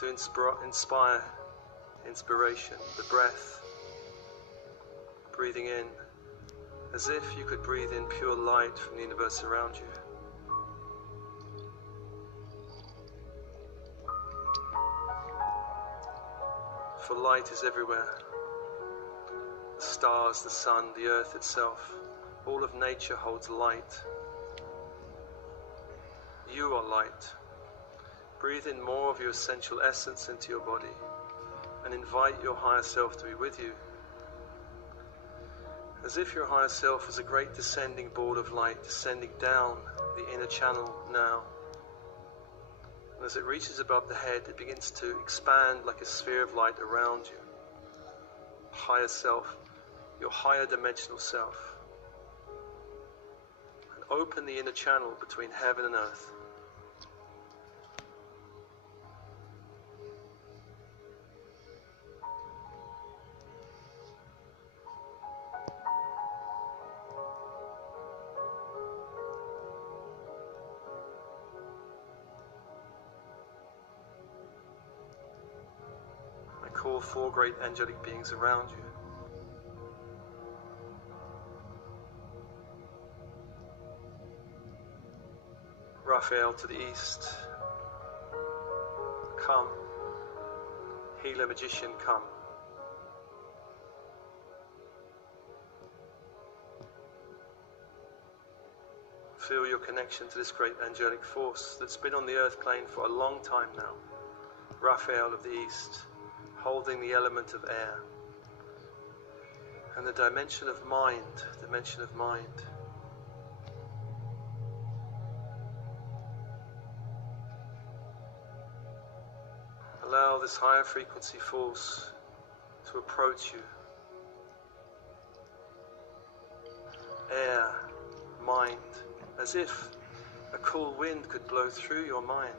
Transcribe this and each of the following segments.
to inspiration, the breath, breathing in, as if you could breathe in pure light from the universe around you. For light is everywhere. The stars, the sun, the earth itself, all of nature holds light. You are light. Breathe in more of your essential essence into your body and invite your higher self to be with you. As if your higher self is a great descending board of light descending down the inner channel now. And as it reaches above the head, it begins to expand like a sphere of light around you. Higher self, your higher dimensional self. And open the inner channel between heaven and earth. Call 4 great angelic beings around you. Raphael to the east, come. Healer, magician, come. Feel your connection to this great angelic force that's been on the earth plane for a long time now. Raphael of the east, holding the element of air. And the dimension of mind, Allow this higher frequency force to approach you. Air, mind, as if a cool wind could blow through your mind,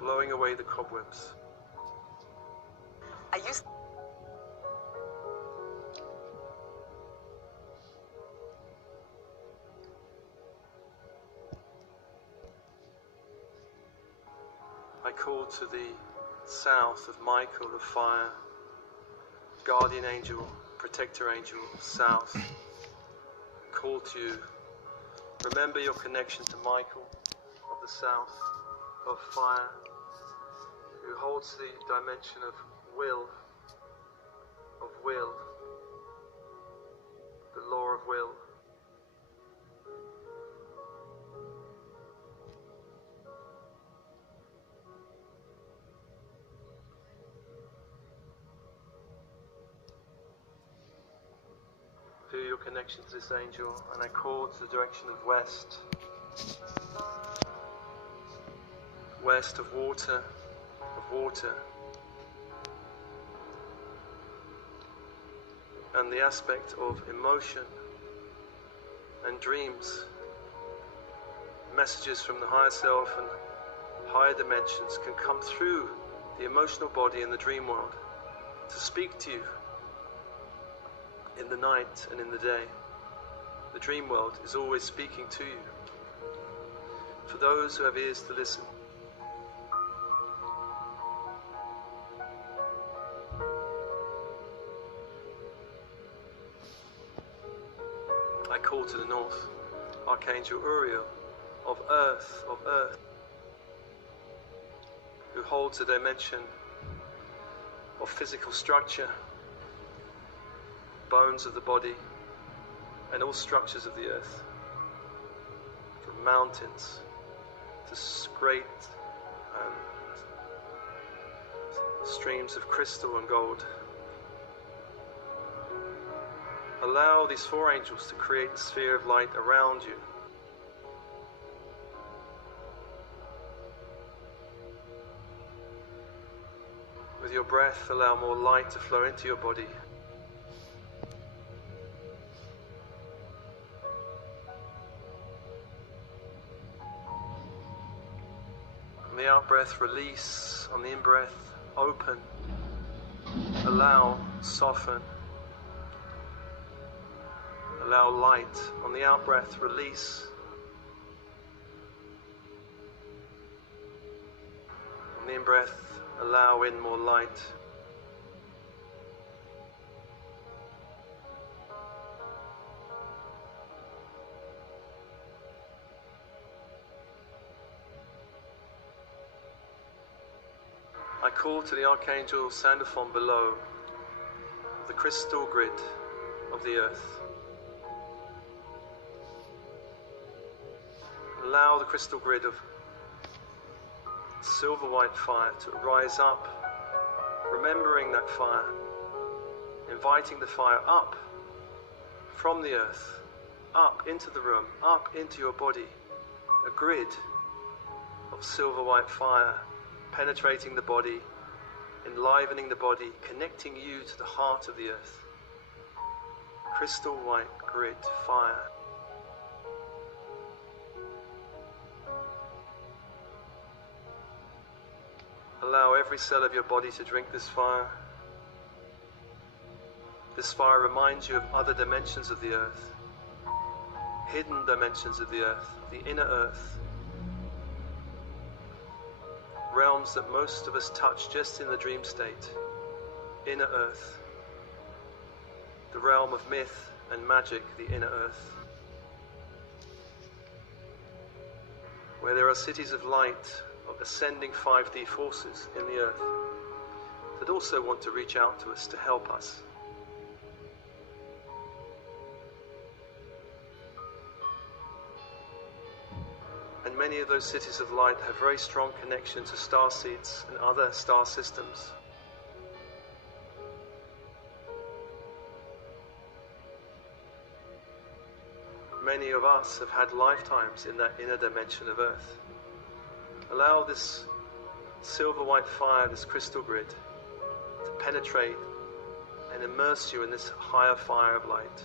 blowing away the cobwebs. I call to the south of Michael, the fire, guardian angel, protector angel, south. Call to you. Remember your connection to Michael of the south, of fire, who holds the dimension of will, the law of will. Feel your connection to this angel, and I call to the direction of west. West of water, and the aspect of emotion and dreams. Messages from the higher self and higher dimensions can come through the emotional body in the dream world to speak to you in the night and in the day. The dream world is always speaking to you. For those who have ears to listen. I call to the north, Archangel Uriel, of earth, who holds a dimension of physical structure, bones of the body, and all structures of the earth, from mountains to great streams of crystal and gold. Allow these 4 angels to create a sphere of light around you. With your breath, allow more light to flow into your body. On the out-breath, release. On the in-breath, open. Allow, soften. Allow light. On the out-breath, release. In breath, allow in more light. I call to the Archangel Sandalphon below, the crystal grid of the earth. Allow the crystal grid of silver white fire to rise up, remembering that fire, inviting the fire up from the earth, up into the room, up into your body, a grid of silver white fire penetrating the body, enlivening the body, connecting you to the heart of the earth. Crystal white grid fire. Allow every cell of your body to drink this fire. This fire reminds you of other dimensions of the earth, hidden dimensions of the earth, the inner earth, realms that most of us touch just in the dream state. Inner earth, the realm of myth and magic, the inner earth, where there are cities of light, of ascending 5D forces in the earth that also want to reach out to us to help us. And many of those cities of light have very strong connection to star seeds and other star systems. Many of us have had lifetimes in that inner dimension of Earth. Allow this silver white fire, this crystal grid, to penetrate and immerse you in this higher fire of light.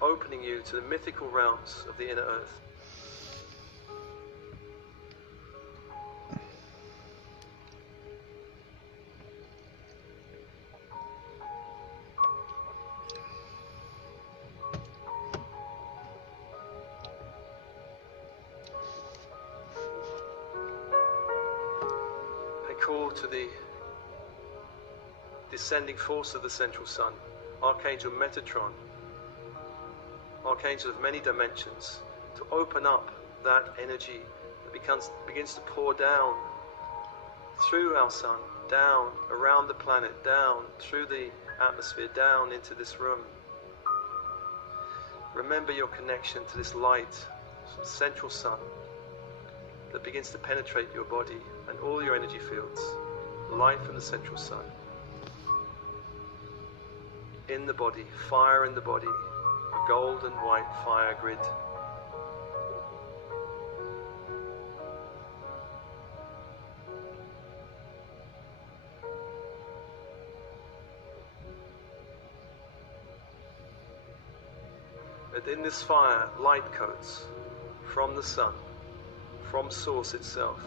Opening you to the mythical realms of the inner earth. I call to the descending force of the central sun, Archangel Metatron, Archangel of many dimensions, to open up that energy that begins to pour down through our sun, down around the planet, down through the atmosphere, down into this room. Remember your connection to this light, central sun, that begins to penetrate your body and all your energy fields. Light from the central sun. In the body, fire in the body. A golden white fire grid. And in this fire, light codes from the sun, from source itself,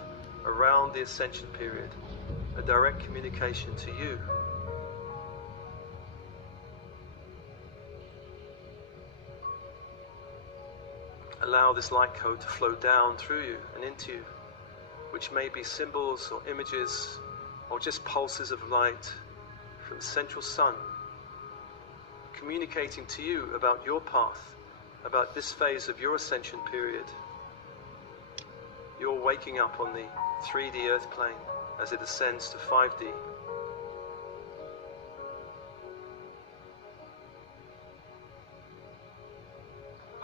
around the ascension period, a direct communication to you. Allow this light code to flow down through you and into you, which may be symbols or images or just pulses of light from the central sun, communicating to you about your path, about this phase of your ascension period. You're waking up on the 3D earth plane as it ascends to 5D.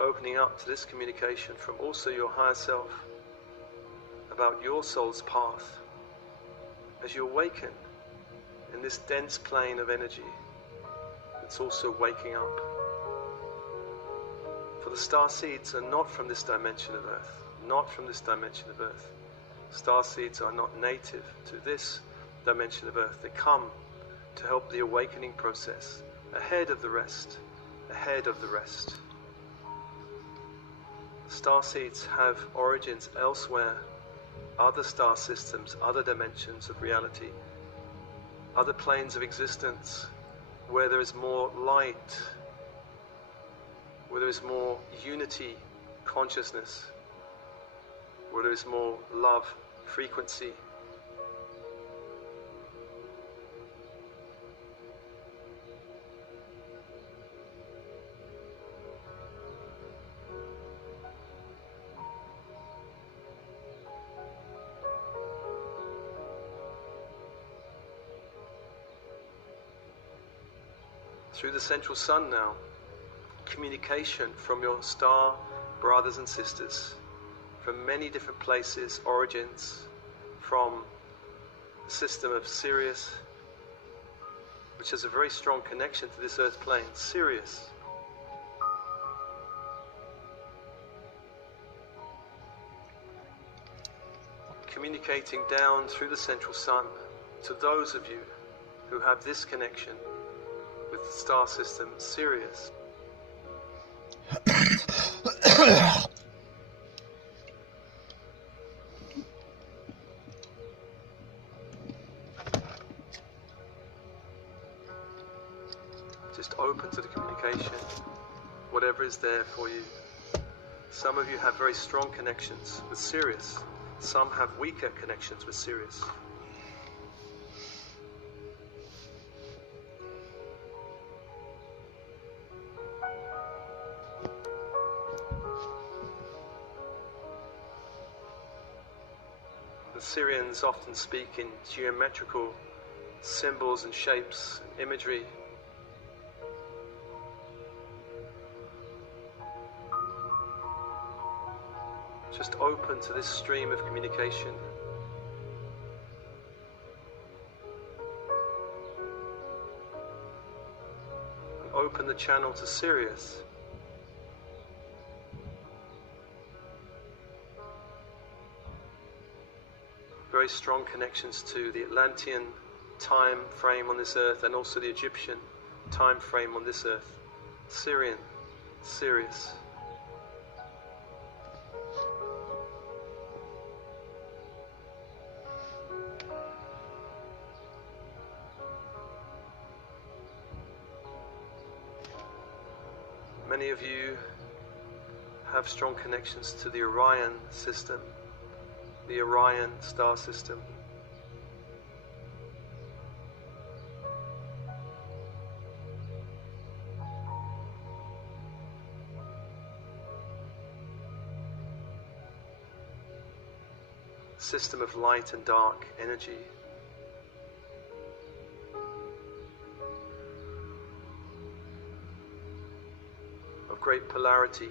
Opening up to this communication from also your higher self about your soul's path as you awaken in this dense plane of energy that's also waking up. For the star seeds are not from this dimension of Earth, not from this dimension of Earth. Star seeds are not native to this dimension of Earth. They come to help the awakening process ahead of the rest, ahead of the rest. Star seeds have origins elsewhere, other star systems, other dimensions of reality, other planes of existence, where there is more light, where there is more unity consciousness, where there is more love frequency. Through the central sun now, communication from your star brothers and sisters from many different places, origins, from the system of Sirius, which has a very strong connection to this earth plane. Sirius, communicating down through the central sun to those of you who have this connection with the star system Sirius. Just open to the communication, whatever is there for you. Some of you have very strong connections with Sirius. Some have weaker connections with Sirius. Syrians often speak in geometrical symbols and shapes, imagery. Just open to this stream of communication. And open the channel to Sirius. Very strong connections to the Atlantean time frame on this earth and also the Egyptian time frame on this earth. Syrian, Sirius. Many of you have strong connections to the Orion system, the Orion star system. System of light and dark energy. Of great polarity,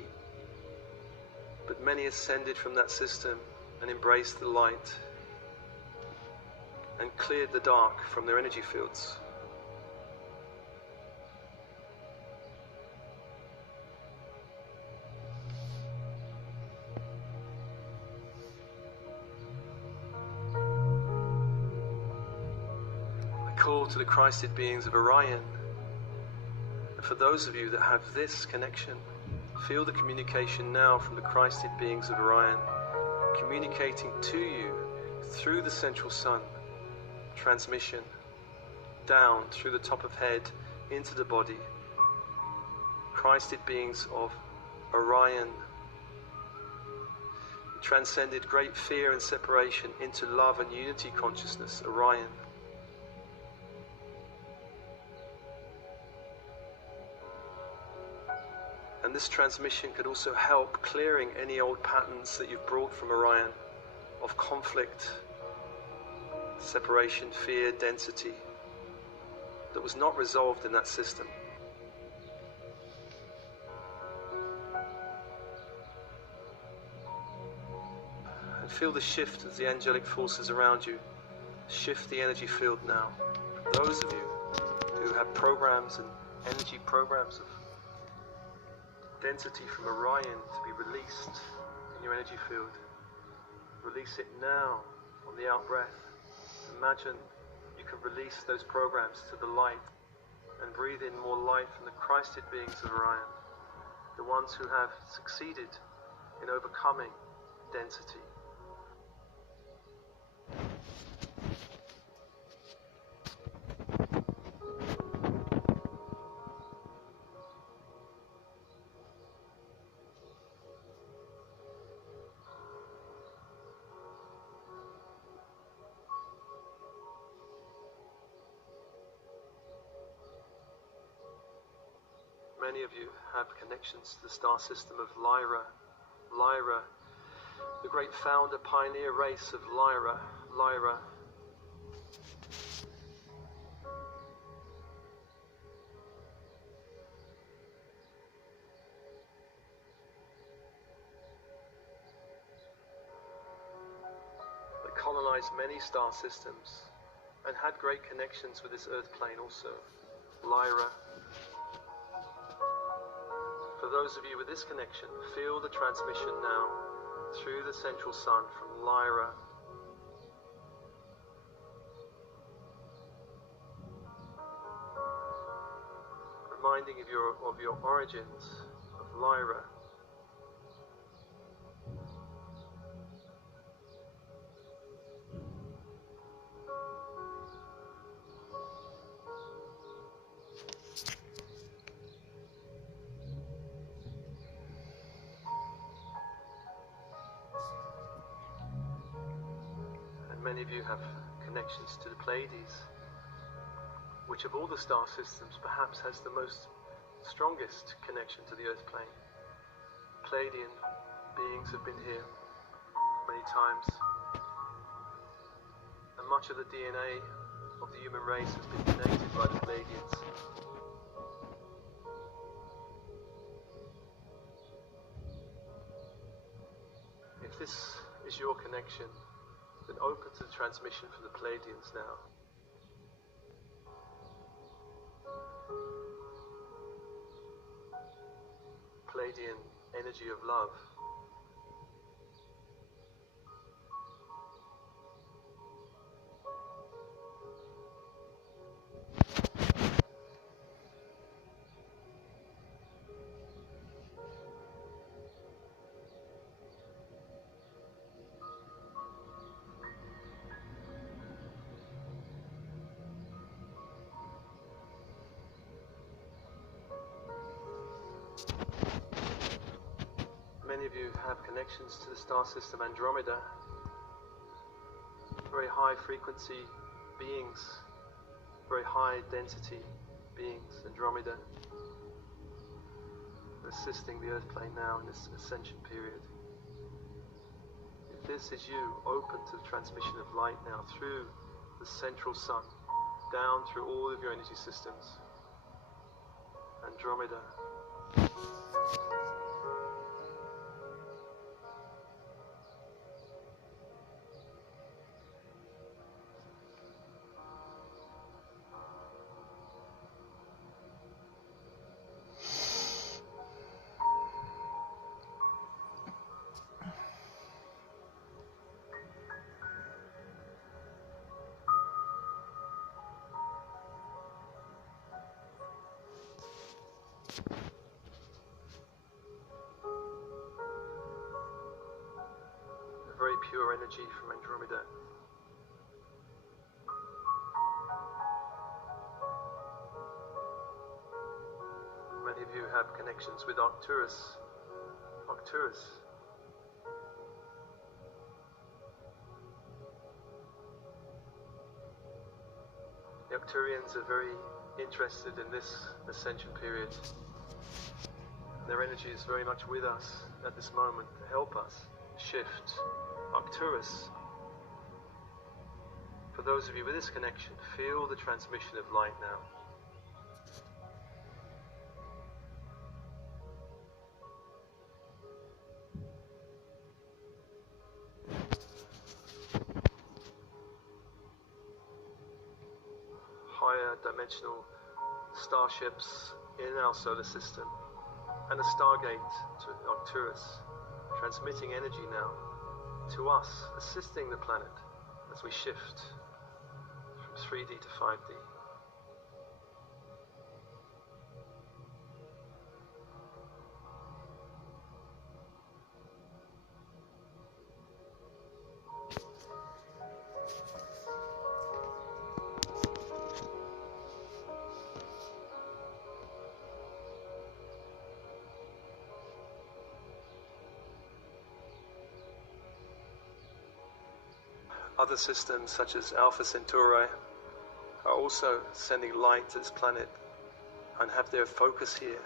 but many ascended from that system and embraced the light and cleared the dark from their energy fields. I call to the Christed beings of Orion, and for those of you that have this connection, feel the communication now from the Christed beings of Orion, communicating to you through the central sun, transmission down through the top of head into the body. Christed beings of Orion transcended great fear and separation into love and unity consciousness. Orion. And this transmission could also help clearing any old patterns that you've brought from Orion of conflict, separation, fear, density that was not resolved in that system. And feel the shift of the angelic forces around you. Shift the energy field now. For those of you who have programs and energy programs of density from Orion to be released in your energy field. Release it now on the out breath. Imagine you can release those programs to the light and breathe in more light from the Christed beings of Orion, the ones who have succeeded in overcoming density. Many of you have connections to the star system of Lyra. Lyra, the great founder, pioneer race of Lyra. Lyra. They colonized many star systems and had great connections with this earth plane also. Lyra. For those of you with this connection, feel the transmission now through the central sun from Lyra. Reminding of your origins of Lyra. Many of you have connections to the Pleiades, which of all the star systems perhaps has the strongest connection to the earth plane. Pleiadian beings have been here many times, and much of the DNA of the human race has been donated by the Pleiadians. If this is your connection, then open to the transmission from the Pleiadians now. Pleiadian energy of love. Many of you have connections to the star system Andromeda, very high frequency beings, very high density beings, Andromeda, assisting the earth plane now in this ascension period. If this is you, open to the transmission of light now through the central sun, down through all of your energy systems. Andromeda. Very pure energy from Andromeda. Many of you have connections with Arcturus. Arcturus. The Arcturians are very interested in this ascension period. Their energy is very much with us at this moment to help us shift. Arcturus. For those of you with this connection, feel the transmission of light now. Higher dimensional starships in our solar system and a stargate to Arcturus, transmitting energy now to us, assisting the planet as we shift from 3D to 5D. Other systems, such as Alpha Centauri, are also sending light to this planet and have their focus here.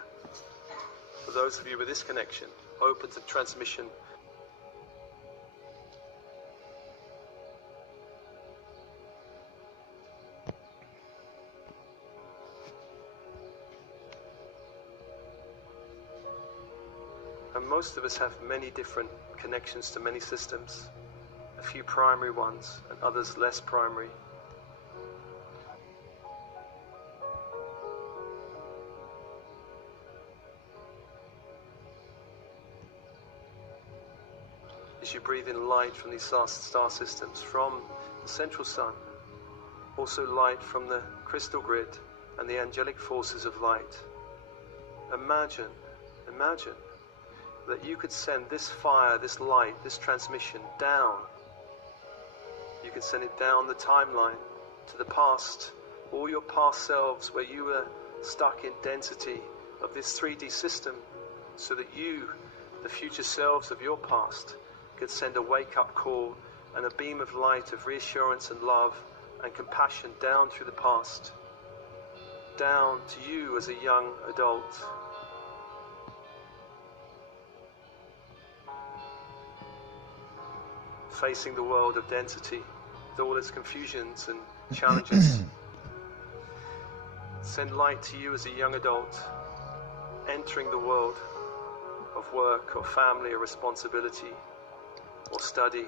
For those of you with this connection, open to transmission. And most of us have many different connections to many systems, a few primary ones and others less primary. As you breathe in light from these star systems, from the central sun, also light from the crystal grid and the angelic forces of light, imagine that you could send this fire, this light, this transmission down. You could send it down the timeline to the past, all your past selves where you were stuck in density of this 3D system, so that you, the future selves of your past, could send a wake-up call and a beam of light of reassurance and love and compassion down through the past, down to you as a young adult. Facing the world of density with all its confusions and challenges. Send light to you as a young adult, entering the world of work or family or responsibility or study.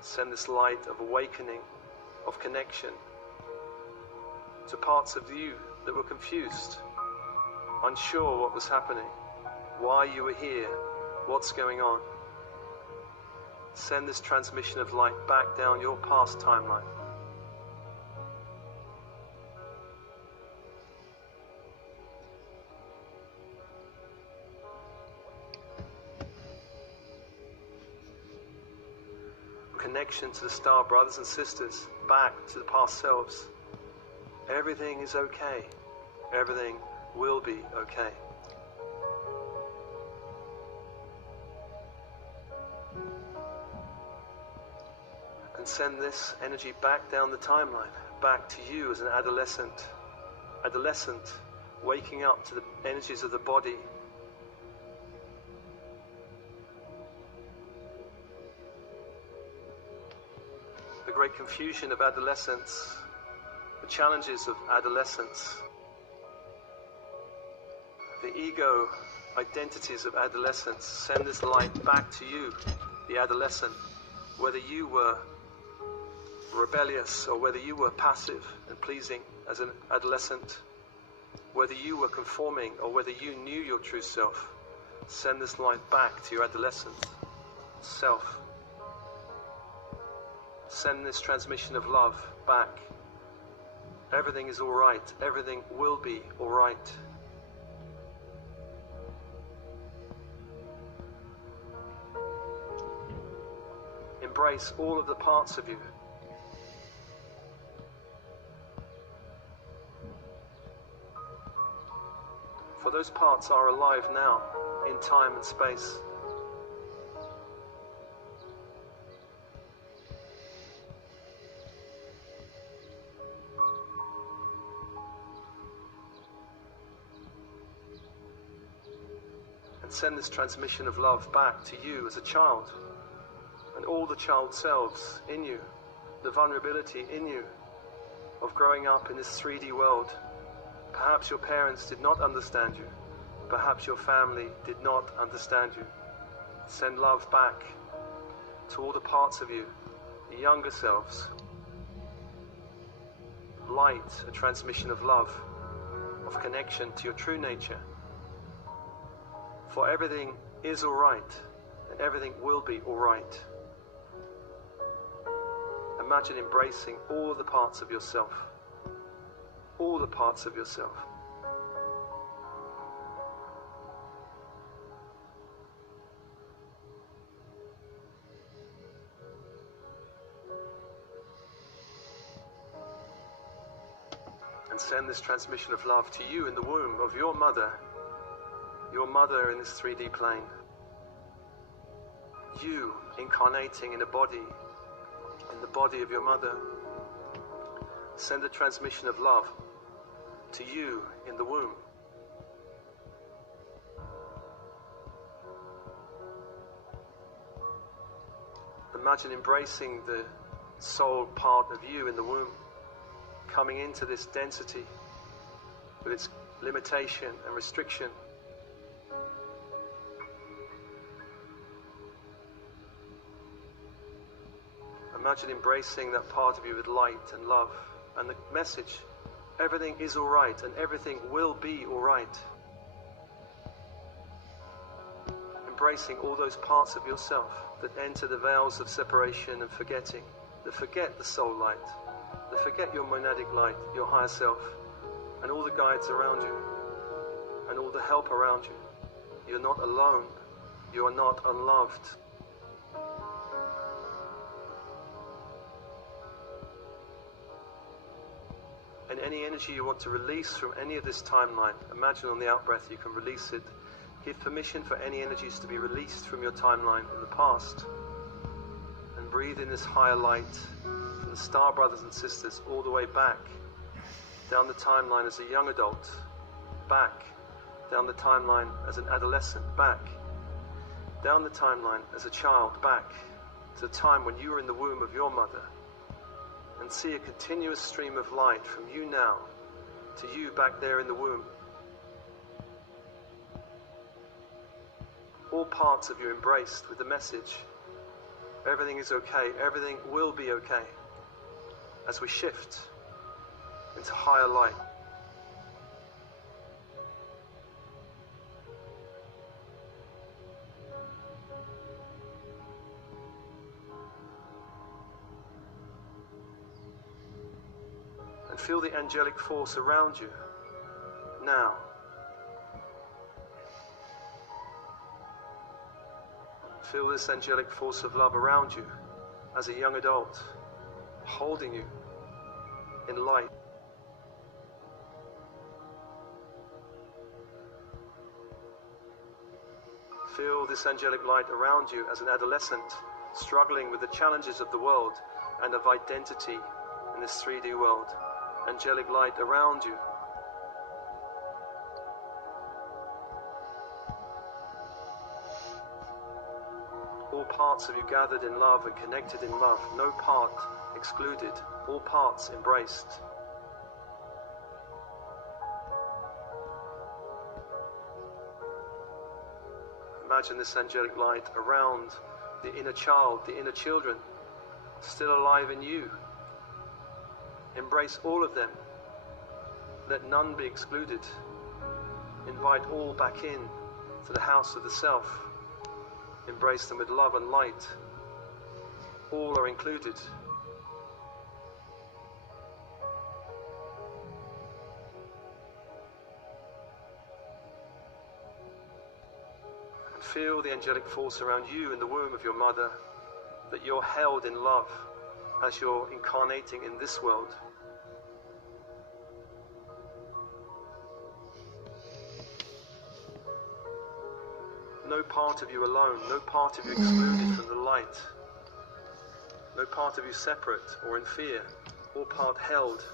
Send this light of awakening, of connection to parts of you that were confused, unsure what was happening, why you were here, what's going on. Send this transmission of light back down your past timeline. Connection to the star brothers and sisters, back to the past selves. Everything is okay. Everything will be okay. And send this energy back down the timeline, back to you as an adolescent. Adolescent, waking up to the energies of the body. The great confusion of adolescence, the challenges of adolescence, the ego identities of adolescence. Send this light back to you, the adolescent, whether you were rebellious or whether you were passive and pleasing as an adolescent, whether you were conforming or whether you knew your true self. Send this light back to your adolescent self. Send this transmission of love back. Everything is all right. Everything will be all right. Embrace all of the parts of you. For those parts are alive now, in time and space. And send this transmission of love back to you as a child, and all the child selves in you, the vulnerability in you of growing up in this 3D world. Perhaps your parents did not understand you. Perhaps your family did not understand you. Send love back to all the parts of you, the younger selves. Light, a transmission of love, of connection to your true nature. For everything is all right, and everything will be all right. Imagine embracing all the parts of yourself. All the parts of yourself. And send this transmission of love to you in the womb of your mother in this 3D plane. You incarnating in a body, in the body of your mother. Send a transmission of love to you in the womb. Imagine embracing the soul part of you in the womb, coming into this density with its limitation and restriction. Imagine embracing that part of you with light and love and the message, everything is all right and everything will be all right. Embracing all those parts of yourself that enter the veils of separation and forgetting, that forget the soul light, that forget your monadic light, your higher self, and all the guides around you, and all the help around you. You're not alone. You are not unloved. And any energy you want to release from any of this timeline, imagine on the out-breath you can release it. Give permission for any energies to be released from your timeline in the past. And breathe in this higher light from the star brothers and sisters all the way back, down the timeline as a young adult, back, down the timeline as an adolescent, back, down the timeline as a child, back to the time when you were in the womb of your mother. And see a continuous stream of light from you now to you back there in the womb. All parts of you embraced with the message, everything is okay, everything will be okay, as we shift into higher light. Feel the angelic force around you now. Feel this angelic force of love around you as a young adult, holding you in light. Feel this angelic light around you as an adolescent, struggling with the challenges of the world and of identity in this 3D world. Angelic light around you. All parts of you gathered in love and connected in love. No part excluded. All parts embraced. Imagine this angelic light around the inner child, the inner children, still alive in you. Embrace all of them. Let none be excluded. Invite all back in to the house of the self. Embrace them with love and light. All are included. And feel the angelic force around you in the womb of your mother, that you're held in love as you're incarnating in this world. No part of you alone, no part of you excluded from the light, no part of you separate or in fear, all part held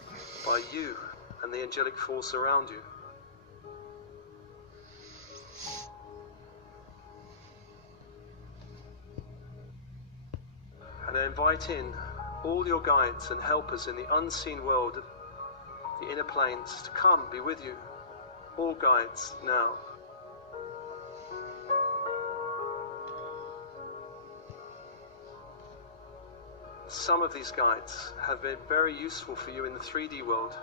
by you and the angelic force around you. And I invite in all your guides and helpers in the unseen world, the inner planes, to come be with you. All guides now. Some of these guides have been very useful for you in the 3D world,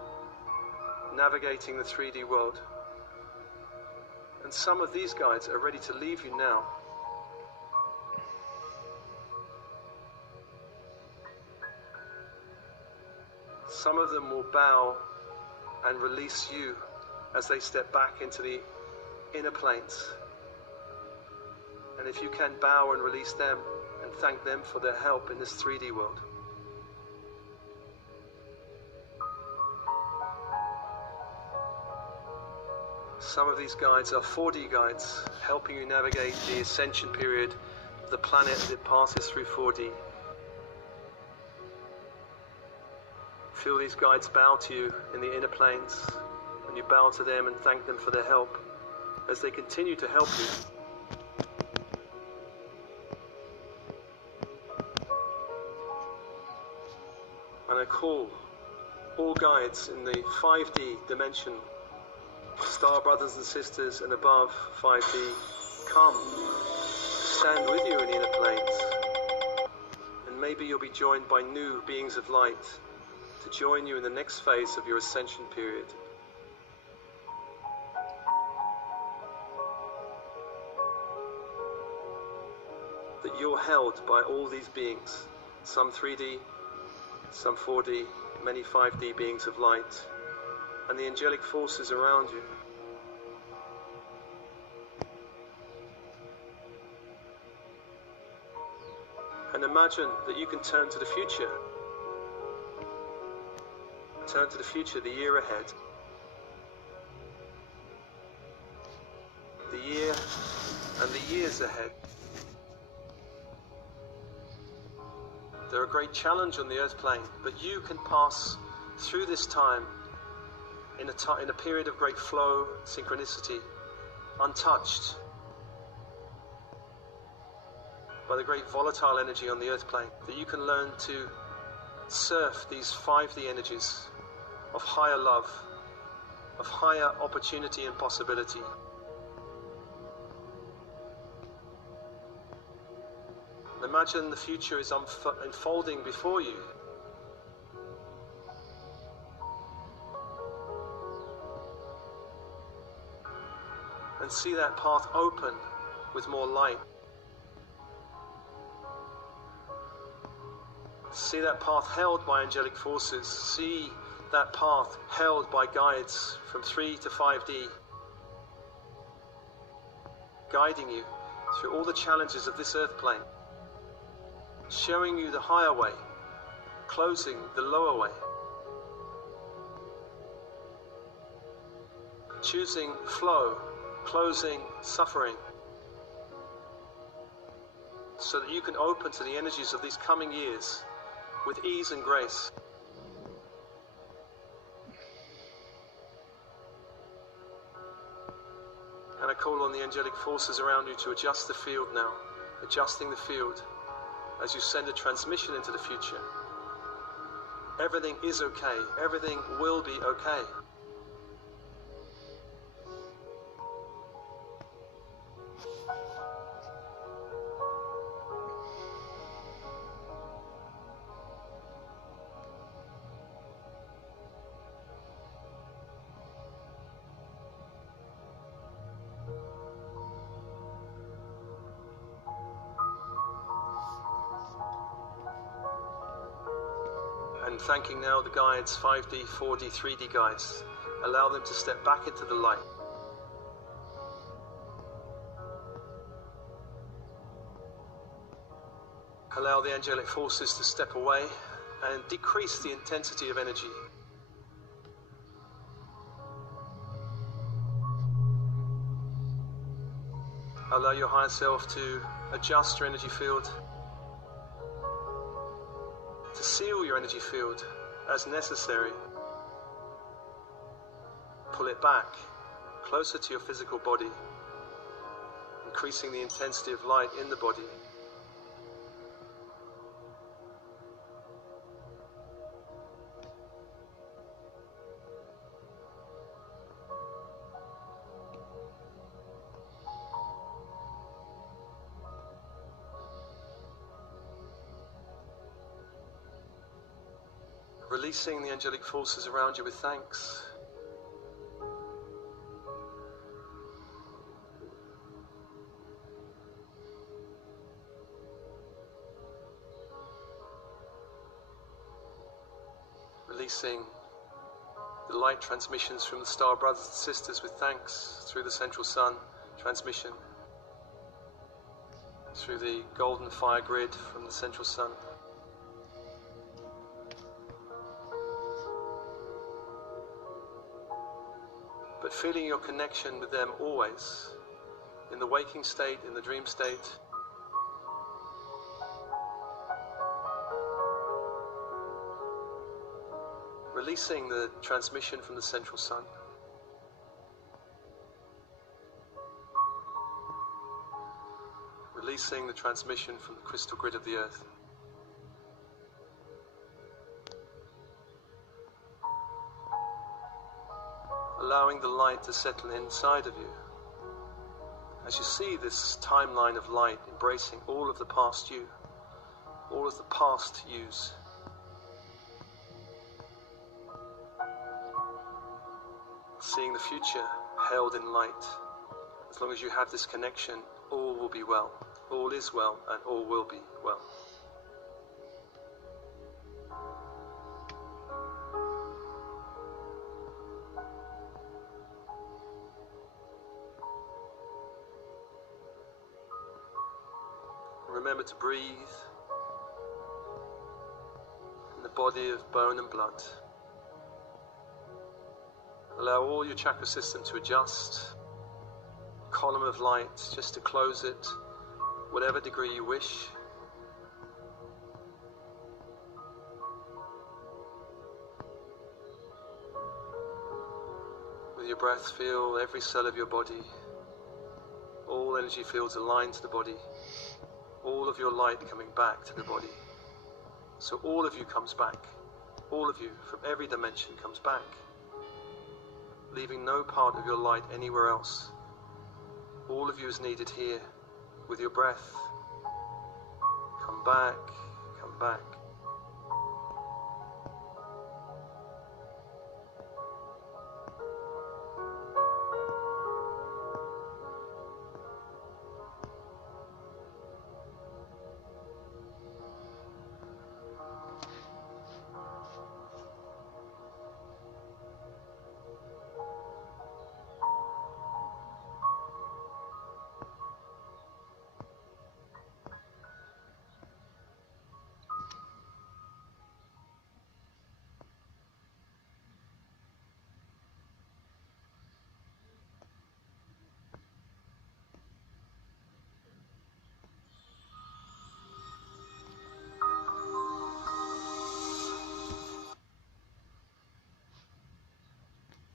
navigating the 3D world. And some of these guides are ready to leave you now. Some of them will bow and release you as they step back into the inner planes. And if you can, bow and release them and thank them for their help in this 3D world. Some of these guides are 4D guides, helping you navigate the ascension period of the planet as it passes through 4D. Feel these guides bow to you in the inner planes and you bow to them and thank them for their help as they continue to help you. And I call all guides in the 5D dimension, star brothers and sisters and above 5D, come, stand with you in the inner planes. And maybe you'll be joined by new beings of light to join you in the next phase of your ascension period. That you're held by all these beings, some 3D, some 4D, many 5D beings of light, and the angelic forces around you. And imagine that you can turn to the future. Turn to the future, the year ahead. The year and the years ahead. They're a great challenge on the earth plane, but you can pass through this time in a period of great flow, synchronicity, untouched by the great volatile energy on the earth plane, that you can learn to surf these 5D energies of higher love, of higher opportunity and possibility. Imagine the future is unfolding before you. And see that path open with more light. See that path held by angelic forces. See that path held by guides from 3 to 5D, guiding you through all the challenges of this earth plane, showing you the higher way, closing the lower way, choosing flow, closing suffering, so that you can open to the energies of these coming years with ease and grace. And I call on the angelic forces around you to adjust the field now, adjusting the field as you send a transmission into the future. Everything is okay. Everything will be okay. And thanking now the guides, 5D, 4D, 3D guides. Allow them to step back into the light. Allow the angelic forces to step away and decrease the intensity of energy. Allow your higher self to adjust your energy field, to seal your energy field as necessary. Pull it back, closer to your physical body, increasing the intensity of light in the body. Releasing the angelic forces around you with thanks. Releasing the light transmissions from the star brothers and sisters with thanks through the central sun transmission, through the golden fire grid from the central sun. But feeling your connection with them always, in the waking state, in the dream state. Releasing the transmission from the central sun, releasing the transmission from the crystal grid of the earth. Allowing the light to settle inside of you. As you see this timeline of light embracing all of the past you, all of the past yous. Seeing the future held in light. As long as you have this connection, all will be well. All is well and all will be well. Remember to breathe in the body of bone and blood. Allow all your chakra system to adjust. Column of light, just to close it, whatever degree you wish. With your breath, feel every cell of your body. All energy fields aligned to the body. All of your light coming back to the body. So all of you comes back. All of you from every dimension comes back. Leaving no part of your light anywhere else. All of you is needed here with your breath. Come back, come back.